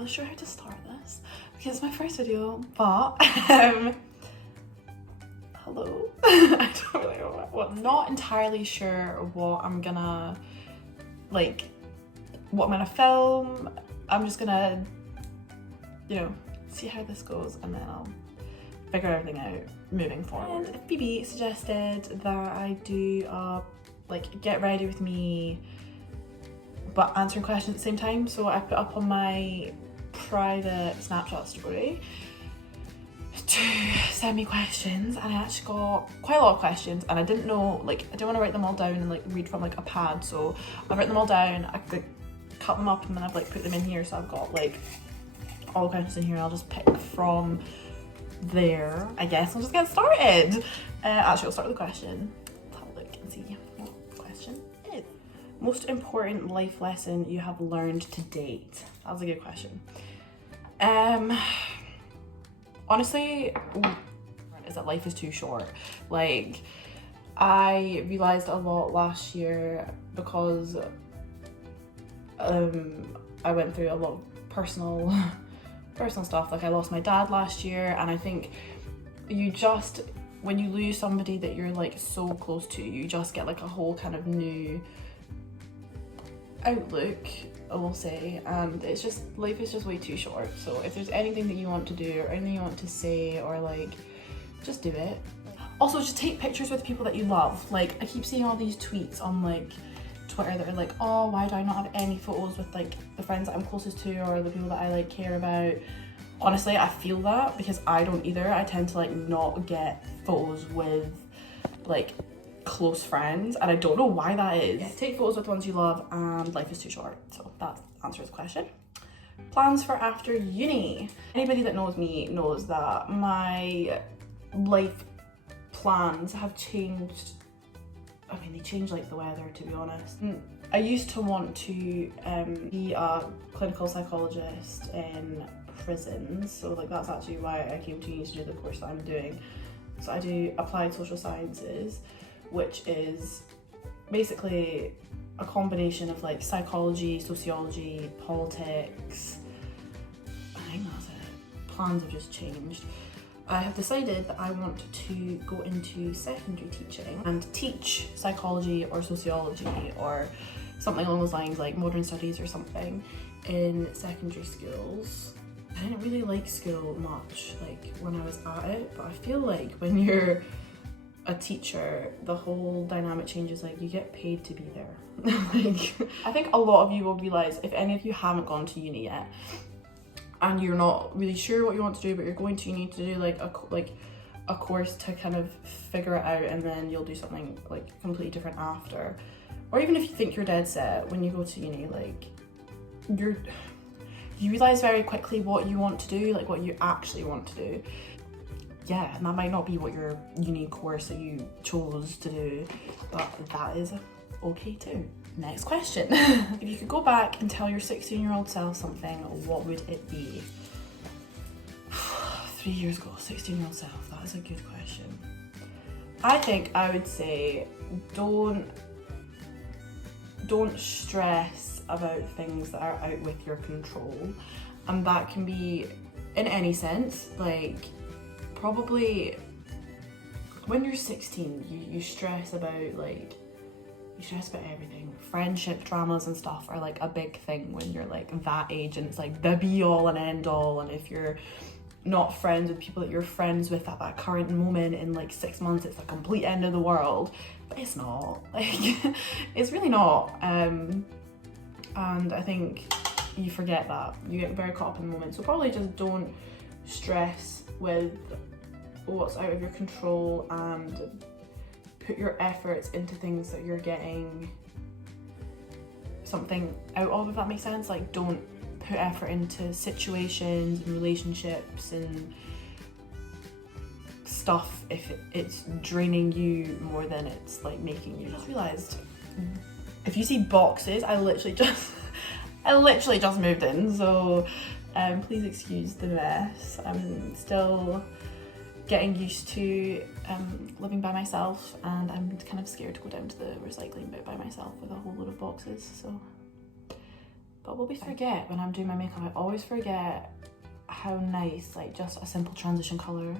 really sure how to start this because it's my first video, but hello. I don't really know what. I'm not entirely sure what I'm gonna film. I'm just gonna, see how this goes, and then I'll figure everything out moving forward. And Phoebe suggested that I do get ready with me but answering questions at the same time, so I put up on my private Snapchat story to send me questions, and I actually got quite a lot of questions, and I didn't know, I didn't want to write them all down and read from a pad, so I've written them all down. I could cut them up and then I've put them in here, so I've got all the questions in here. I'll just pick from there. I guess I'll just get started. Actually, I'll start with a question. Let's have a look and see what the question is. Most important life lesson you have learned to date? That was a good question. Honestly, is that life is too short. I realized a lot last year because I went through a lot of personal stuff. I lost my dad last year, and I think when you lose somebody that you're so close to, you just get a whole kind of new outlook, I will say, and it's just, life is just way too short. So if there's anything that you want to do or anything you want to say, or just do it. Also, just take pictures with people that you love. I keep seeing all these tweets on Twitter that are oh, why do I not have any photos with the friends that I'm closest to or the people that I care about. Honestly, I feel that because I don't either. I tend to not get photos with close friends, and I don't know why that is. Yeah, take photos with the ones you love, and life is too short. So that answers the question. Plans for after uni. Anybody that knows me knows that my life plans have changed. I mean, they change the weather, to be honest. I used to want to be a clinical psychologist in prisons, so that's actually why I came to uni to do the course that I'm doing. So I do applied social sciences, which is basically a combination of psychology, sociology, politics. I think that's it. Plans have just changed. I have decided that I want to go into secondary teaching and teach psychology or sociology or something along those lines, modern studies or something, in secondary schools. I didn't really like school much when I was at it, but I feel when you're a teacher, the whole dynamic changes. You get paid to be there. I think a lot of you will realise, if any of you haven't gone to uni yet, and you're not really sure what you want to do, but you're going to uni to do a course to kind of figure it out, and then you'll do something completely different after. Or even if you think you're dead set, when you go to uni, you realise very quickly what you want to do, what you actually want to do. Yeah, and that might not be what your uni course that you chose to do, but that is okay too. Next question. If you could go back and tell your 16-year-old self something, what would it be? 3 years ago, 16-year-old self, that is a good question. I think I would say don't stress about things that are out with your control, and that can be in any sense. Probably when you're 16, you stress about everything. Friendship dramas and stuff are a big thing when you're that age, and it's the be all and end all. And if you're not friends with people that you're friends with at that current moment in 6 months, it's the complete end of the world. But it's not. It's really not. And I think you forget that. You get very caught up in the moment. So probably just don't stress with what's out of your control, and put your efforts into things that you're getting something out of, if that makes sense. Don't put effort into situations and relationships and stuff if it's draining you more than it's making you. I just realised, if you see boxes, I literally just moved in, so please excuse the mess. I'm still getting used to living by myself, and I'm kind of scared to go down to the recycling bit by myself with a whole load of boxes. So, But I always forget when I'm doing my makeup, I always forget how nice, like, just a simple transition colour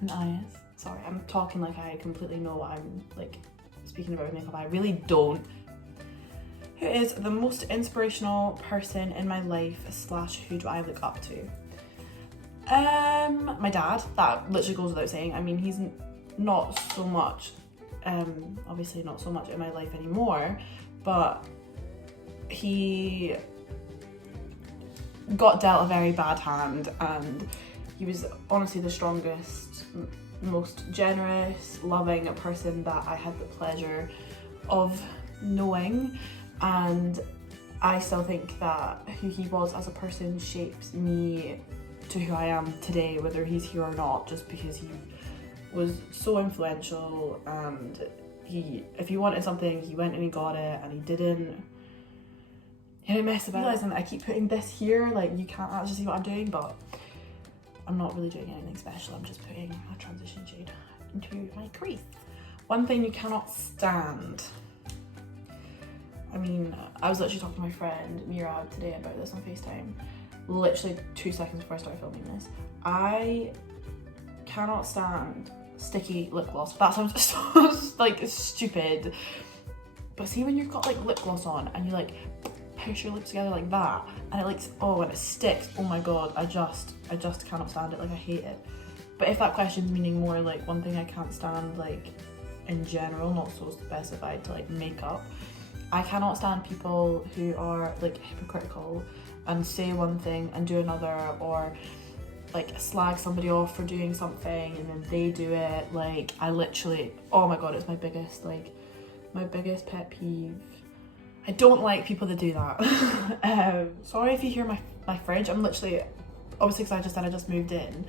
in the eye is. Sorry, I'm talking like I completely know what I'm, like, speaking about makeup. I really don't. Who is the most inspirational person in my life / who do I look up to? My dad. That literally goes without saying. I mean, he's not so much, obviously not so much in my life anymore, but he got dealt a very bad hand, and he was honestly the strongest, most generous, loving person that I had the pleasure of knowing. And I still think that who he was as a person shapes me to who I am today, whether he's here or not, just because he was so influential, and if he wanted something, he went and he got it, and he didn't mess about. Realising that I keep putting this here, like, you can't actually see what I'm doing, but I'm not really doing anything special. I'm just putting a transition shade into my crease. One thing you cannot stand. I mean, I was literally talking to my friend Mira today about this on FaceTime, literally 2 seconds before I started filming this. I cannot stand sticky lip gloss. That sounds so, like, stupid. But see when you've got, like, lip gloss on and you, like, push your lips together like that, and it, like, oh, and it sticks. Oh my god, I just cannot stand it. Like, I hate it. But if that question's meaning more like one thing I can't stand, like, in general, not so specified to, like, makeup, I cannot stand people who are, like, hypocritical and say one thing and do another, or, like, slag somebody off for doing something and then they do it. Like, I literally, oh my god, it's my biggest pet peeve. I don't like people that do that. Sorry if you hear my fridge. I'm literally, obviously because I just said I just moved in.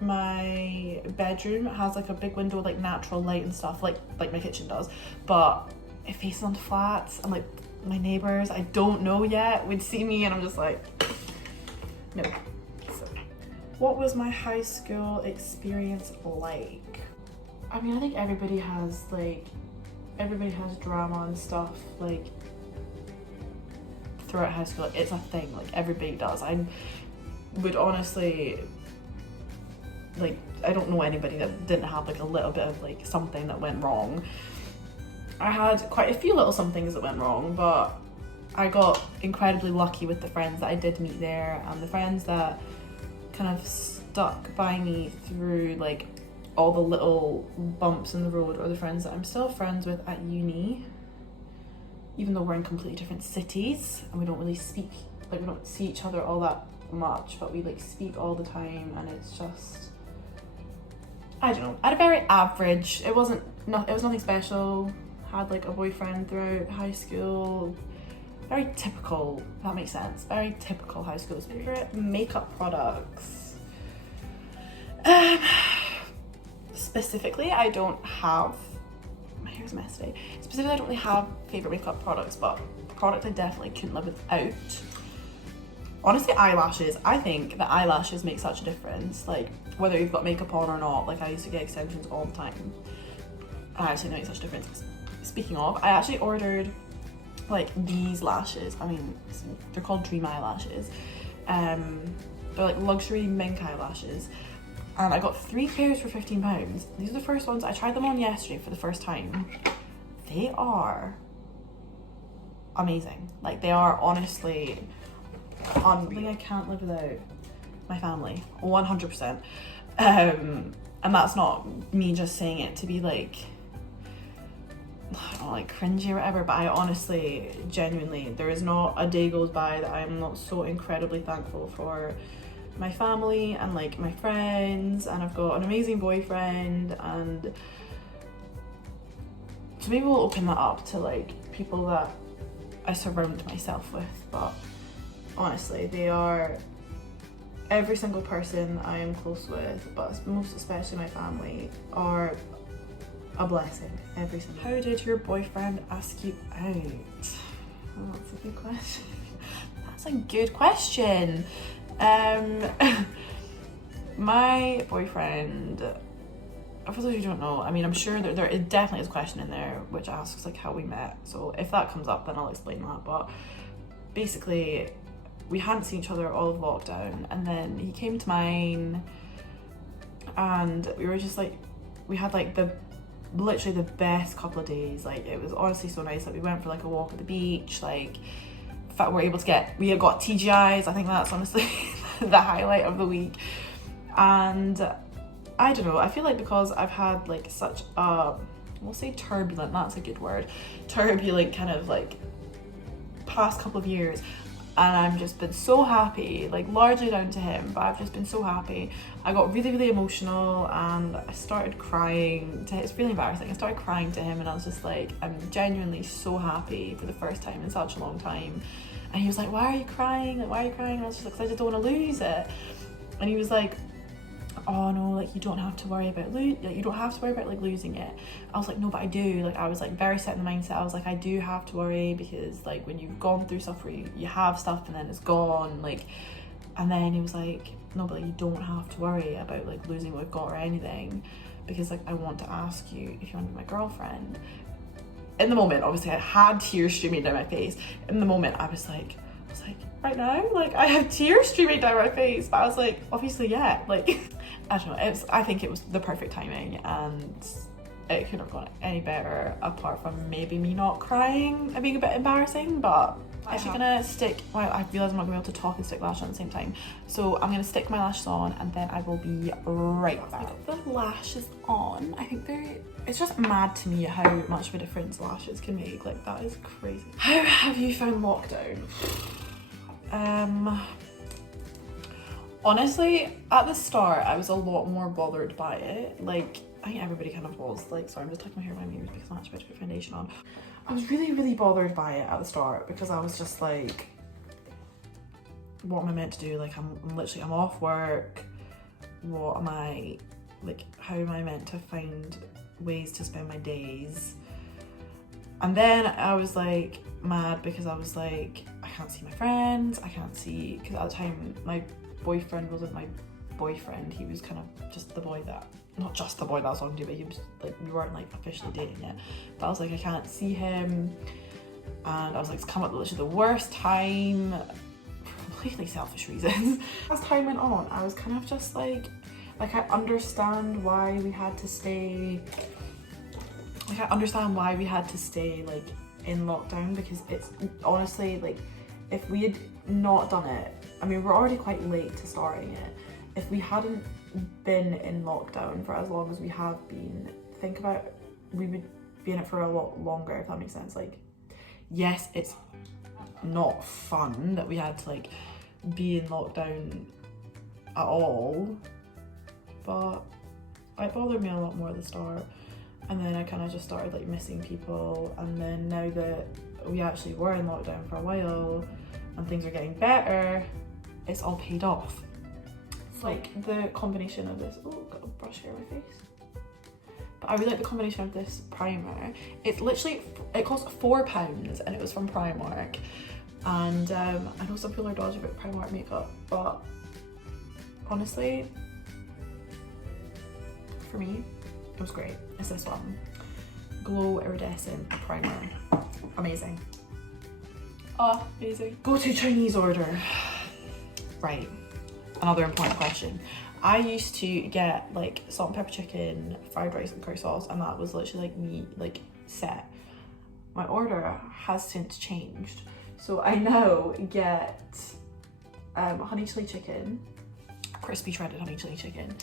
My bedroom has, like, a big window with, like, natural light and stuff, like my kitchen does, but it faces onto flats, and, like, my neighbours, I don't know yet, would see me, and I'm just like, no. So, what was my high school experience like? I mean, I think everybody has drama and stuff, like, throughout high school. Like, it's a thing, like, everybody does. I would honestly, like, I don't know anybody that didn't have, like, a little bit of, like, something that went wrong. I had quite a few little somethings that went wrong, but I got incredibly lucky with the friends that I did meet there, and the friends that kind of stuck by me through, like, all the little bumps in the road, or the friends that I'm still friends with at uni, even though we're in completely different cities and we don't really speak, like, we don't see each other all that much, but we, like, speak all the time, and it's just, I don't know. I had a very average, it was nothing special. Had, like, a boyfriend throughout high school. Very typical, if that makes sense. Very typical high school. Favorite makeup products. Specifically, I don't have, my hair's a mess today. Specifically, I don't really have favorite makeup products, but a product I definitely couldn't live without. Honestly, eyelashes. I think that eyelashes make such a difference. Like, whether you've got makeup on or not. Like, I used to get extensions all the time. I actually make such a difference. Speaking of, I actually ordered, like, these lashes. I mean, they're called Dream Eyelashes. They're, like, luxury mink eyelashes. And I got 3 pairs for £15. These are the first ones. I tried them on yesterday for the first time. They are amazing. Like, they are honestly something I can't live without. My family, 100%. And that's not me just saying it to be, like, I don't know, like, cringy or whatever, but I honestly, genuinely, there is not a day goes by that I am not so incredibly thankful for my family and, like, my friends, and I've got an amazing boyfriend, and so maybe we'll open that up to, like, people that I surround myself with. But honestly, they are, every single person I am close with, but most especially my family, are a blessing. Every single. How did your boyfriend ask you out? Oh, that's a good question. That's a good question. My boyfriend for those who don't know, I mean, I'm sure there is definitely is a question in there which asks like how we met. So if that comes up, then I'll explain that. But basically, we hadn't seen each other all of lockdown, and then he came to mine, and we were just like, we had like literally the best couple of days. Like, it was honestly so nice. Like, we went for like a walk at the beach. Like, in fact, we had got TGIs. I think that's honestly the highlight of the week. And I don't know, I feel like because I've had like such a, we'll say turbulent, that's a good word, turbulent kind of like past couple of years, and I've just been so happy, like largely down to him, but I've just been so happy. I got really, really emotional, and I started crying it's really embarrassing. I started crying to him, and I was just like, I'm genuinely so happy for the first time in such a long time. And he was like, why are you crying? Like, why are you crying? And I was just like, 'cause I just don't want to lose it. And he was like, oh no, like you don't have to worry about like losing it. I was like, no, but I do. Like, I was like very set in the mindset. I was like, I do have to worry, because like when you've gone through stuff where you have stuff and then it's gone, like. And then he was like, no, but like, you don't have to worry about like losing what we've got or anything, because like I want to ask you if you want to be my girlfriend. In the moment, obviously I had tears streaming down my face. In the moment I was like, right now, like I have tears streaming down my face, but I was like, obviously, yeah, like I don't know, I think it was the perfect timing, and it couldn't have gone any better, apart from maybe me not crying and being a bit embarrassing. But I'm actually gonna stick, well, I realise I'm not gonna be able to talk and stick lashes at the same time, so I'm gonna stick my lashes on and then I will be right back. I got the lashes on. I think it's just mad to me how much of a difference lashes can make. Like, that is crazy. How have you found lockdown? Honestly, at the start I was a lot more bothered by it. Like, I think everybody kind of was. Like, sorry, I'm just tucking my hair behind my ears because I'm actually about to put foundation on. I was really, really bothered by it at the start, because I was just like, what am I meant to do? Like, I'm off work. What am I, like, how am I meant to find ways to spend my days? And then I was like mad, because I was like, I can't see my friends, I can't see, because at the time my boyfriend wasn't my boyfriend, he was kind of just the boy that, not just the boy that I was talking to, but he was like, we weren't like officially dating yet. But I was like, I can't see him, and I was like, it's come at literally the worst time, for completely selfish reasons. As time went on, I was kind of just like I understand why we had to stay, like I understand why we had to stay like in lockdown, because it's honestly like, if we had not done it, I mean, we're already quite late to starting it. If we hadn't been in lockdown for as long as we have been, think about, we would be in it for a lot longer, if that makes sense. Like, yes, it's not fun that we had to like be in lockdown at all, but it bothered me a lot more at the start. And then I kind of just started like missing people, and then now that we actually were in lockdown for a while and things are getting better, it's all paid off. It's like the combination of this, oh, got a brush here on my face. But I really like the combination of this primer. It's literally, it cost £4 and it was from Primark. And I know some people are dodgy about Primark makeup, but honestly, for me, it was great. It's this one, Glow Iridescent Primer. Amazing. Oh, amazing. Go to Chinese order. Right, another important question. I used to get like salt and pepper chicken, fried rice and curry sauce, and that was literally like me, like set. My order has since changed. So I now get honey chili chicken, crispy shredded honey chili chicken,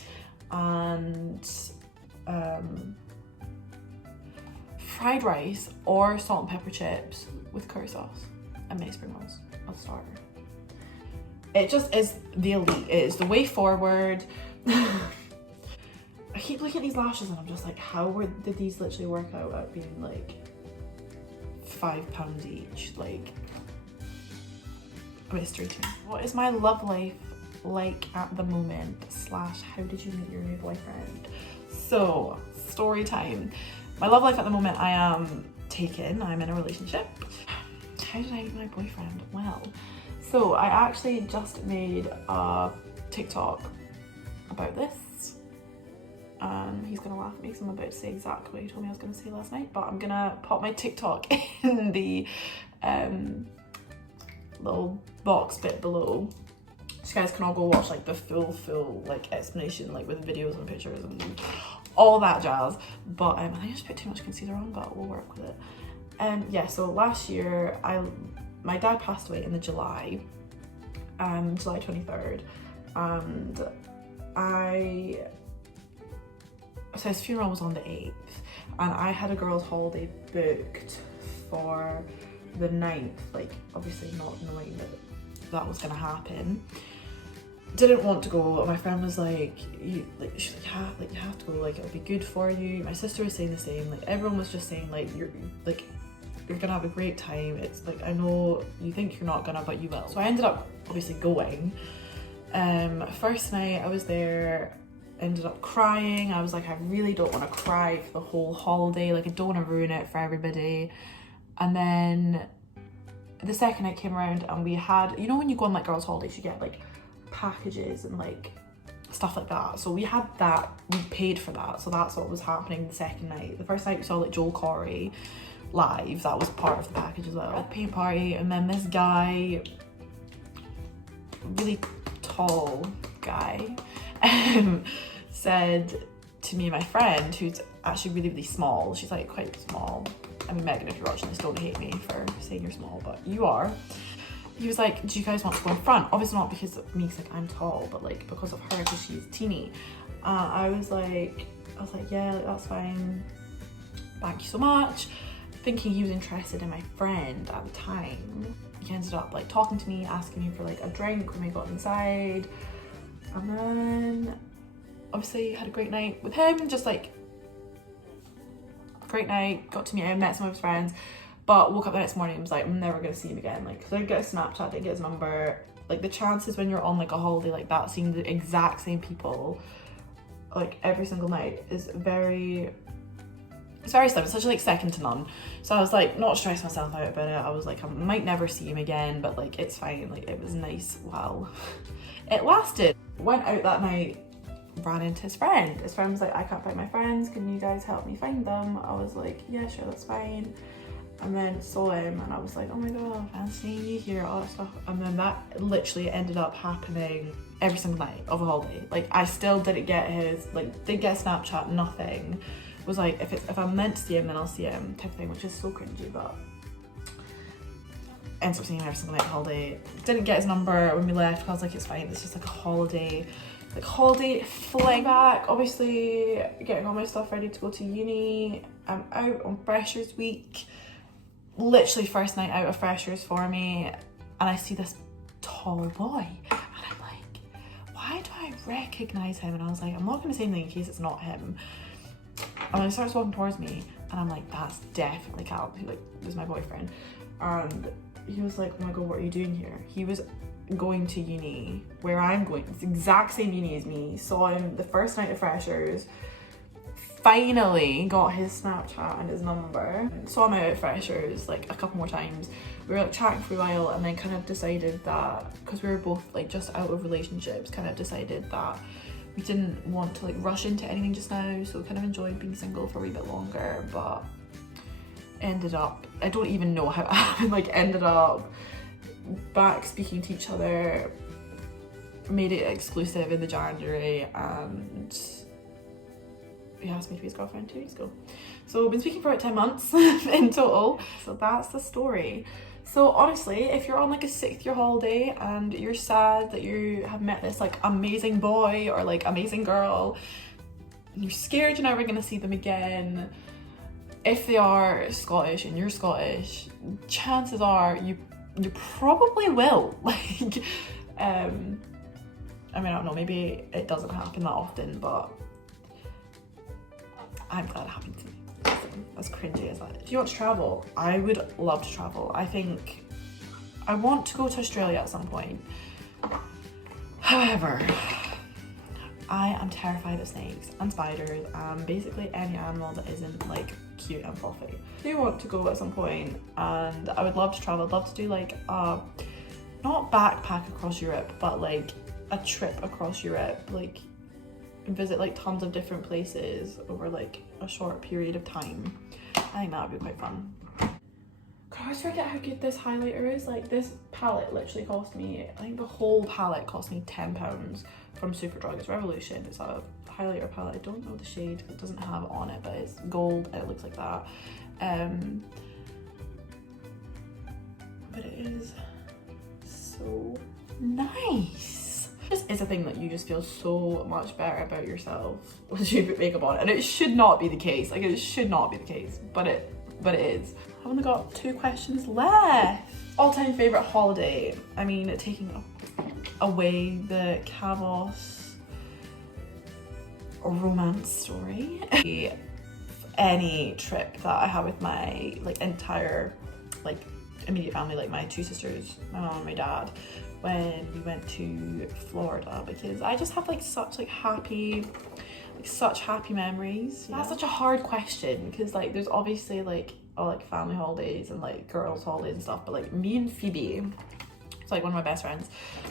and fried rice or salt and pepper chips with curry sauce and mini spring rolls as a starter. It just is the elite. It is the way forward. I keep looking at these lashes and I'm just like, did these literally work out at being like £5 each? Like, a mystery to me. What is my love life like at the moment, / how did you meet your new boyfriend? So, story time. My love life at the moment, I am taken, I'm in a relationship. How did I meet my boyfriend? Well, so I actually just made a TikTok about this. and he's gonna laugh at me because I'm about to say exactly what he told me I was gonna say last night, but I'm gonna pop my TikTok in the little box bit below, so you guys can all go watch like the full like explanation, like with videos and pictures and all that jazz. But I think I just put too much concealer on, but we'll work with it. Yeah, so last year my dad passed away in the July 23rd, and so his funeral was on the 8th, and I had a girls' holiday booked for the 9th, like obviously not knowing that was gonna happen. Didn't want to go, and my friend was like, she's like, you have to go, like it'll be good for you. My sister was saying the same, like everyone was just saying like you're gonna have a great time. It's like, I know you think you're not gonna, but you will. So I ended up obviously going. First night I was there, ended up crying. I was like, I really don't want to cry for the whole holiday, like I don't want to ruin it for everybody. And then the second night came around, and we had, you know when you go on like girls' holidays, you get like packages and like stuff like that. So we had that, we paid for that, so that's what was happening the second night. The first night we saw like Joel Corey live, that was part of the package as well. At the paint party, and then this guy, really tall guy, said to me and my friend, who's actually really small, she's like quite small, I mean Megan, if you're watching this, don't hate me for saying you're small, but you are. He was like, do you guys want to go in front? Obviously not because of me, because like I'm tall, but like because of her, because she's teeny. I was like, yeah, that's fine, thank you so much. Thinking he was interested in my friend at the time. He ended up like talking to me, asking me for like a drink when we got inside. And then obviously had a great night with him, just like great night, got to meet him, met some of his friends, but woke up the next morning and was like, I'm never gonna see him again. Like, cause I didn't get a Snapchat, didn't get his number. Like the chances when you're on like a holiday like that, seeing the exact same people like every single night is very slim. It's such like second to none. So I was like not stressing myself out about it. I was like, I might never see him again, but like it's fine. Like it was nice while it lasted. Went out that night, ran into his friend. His friend was like, I can't find my friends, can you guys help me find them? I was like, yeah, sure, that's fine. And then saw him, and I was like, oh my god, fancy you here, all that stuff. And then that literally ended up happening every single night of a holiday. Like I still didn't get his, like didn't get a Snapchat, nothing. It was like, if I'm meant to see him, then I'll see him type of thing, which is so cringy, but ends up seeing him every single night of the holiday. Didn't get his number when we left, because I was like, it's fine, it's just like a holiday. Like holiday fling back, obviously getting all my stuff ready to go to uni. I'm out on Freshers Week, literally first night out of Freshers for me, and I see this tall boy, and I'm like, why do I recognise him? And I was like, I'm not going to say anything in case it's not him. And he starts walking towards me, and I'm like, that's definitely Cal, who like was my boyfriend. And he was like, oh my god, what are you doing here? He was going to uni where I'm going, it's the exact same uni as me. Saw him the first night of Freshers, finally got his Snapchat and his number. Saw him out at Freshers like a couple more times. We were like chatting for a while, and then kind of decided that, because we were both like just out of relationships, kind of decided that we didn't want to like rush into anything just now, so we kind of enjoyed being single for a wee bit longer. But ended up, I don't even know how it happened, like ended up back speaking to each other, made it exclusive in the January, and he asked me to be his girlfriend 2 weeks ago. So we've been speaking for about 10 months in total. So that's the story. So honestly, if you're on like a 6th year holiday and you're sad that you have met this like amazing boy or like amazing girl, and you're scared you're never gonna see them again, if they are Scottish and you're Scottish, chances are you probably will. Like, I mean, I don't know, maybe it doesn't happen that often, but I'm glad it happened to me. As cringy as that is. Do you want to travel? I would love to travel. I think I want to go to Australia at some point. However, I am terrified of snakes and spiders and basically any animal that isn't like cute and fluffy. I do want to go at some point, and I would love to travel. I'd love to do like a, not backpack across Europe, but like a trip across Europe, like can visit like tons of different places over like a short period of time. I think that would be quite fun. I always forget how good this highlighter is. Like this palette literally cost me, I think the whole palette cost me £10 from Superdrug. It's Revolution. It's a highlighter palette. I don't know the shade, it doesn't have it on it, but it's gold. It looks like that. But it is so nice. This is a thing that you just feel so much better about yourself once you put makeup on, and it should not be the case. Like, it should not be the case, but it is. I've only got 2 questions left. All-time favorite holiday. I mean, taking away the Kavos romance story. Any trip that I have with my like entire like immediate family, like my 2 sisters, my mom and my dad, when we went to Florida, because I just have like such happy memories. Yeah. That's such a hard question because like there's obviously like family holidays and like girls holidays and stuff, but like me and Phoebe, it's like one of my best friends,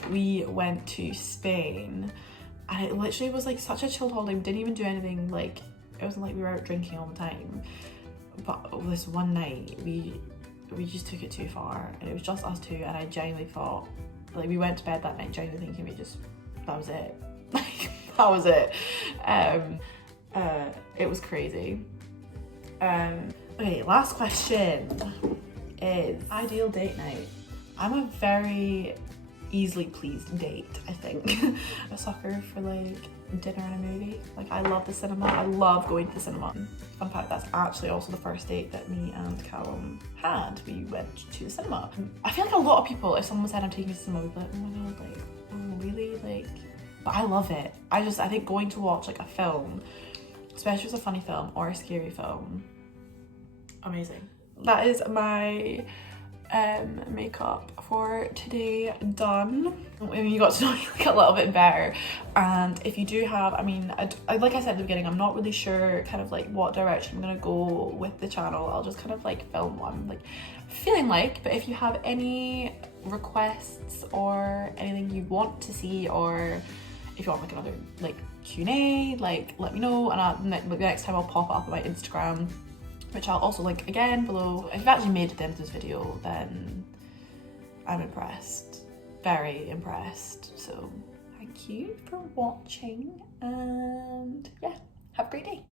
we went to Spain and it literally was like such a chilled holiday. We didn't even do anything, like it wasn't like we were out drinking all the time, but this one night we just took it too far and it was just us 2, and I genuinely thought, like, we went to bed that night genuinely thinking that was it. Like, that was it. It was crazy. Okay, last question is ideal date night. I'm a very easily pleased date, I think. A sucker for like dinner and a movie. Like, I love the cinema. I love going to the cinema. Fun fact, that's actually also the first date that me and Callum had. We went to the cinema. I feel like a lot of people, if someone said I'm taking you to the cinema, would be like, oh my god, like, oh really? Like, but I love it. I think going to watch like a film, especially if it's a funny film or a scary film, amazing. That is my makeup for today done. You got to know me like a little bit better, and if you do have, I mean, I like I said at the beginning, I'm not really sure kind of like what direction I'm gonna go with the channel. I'll just kind of like film one like feeling like, but if you have any requests or anything you want to see, or if you want like another like Q&A, like let me know, and the next time I'll pop up on my Instagram, which I'll also link again below. If you've actually made it to the end of this video, then I'm impressed. Very impressed. So thank you for watching, and yeah, have a great day.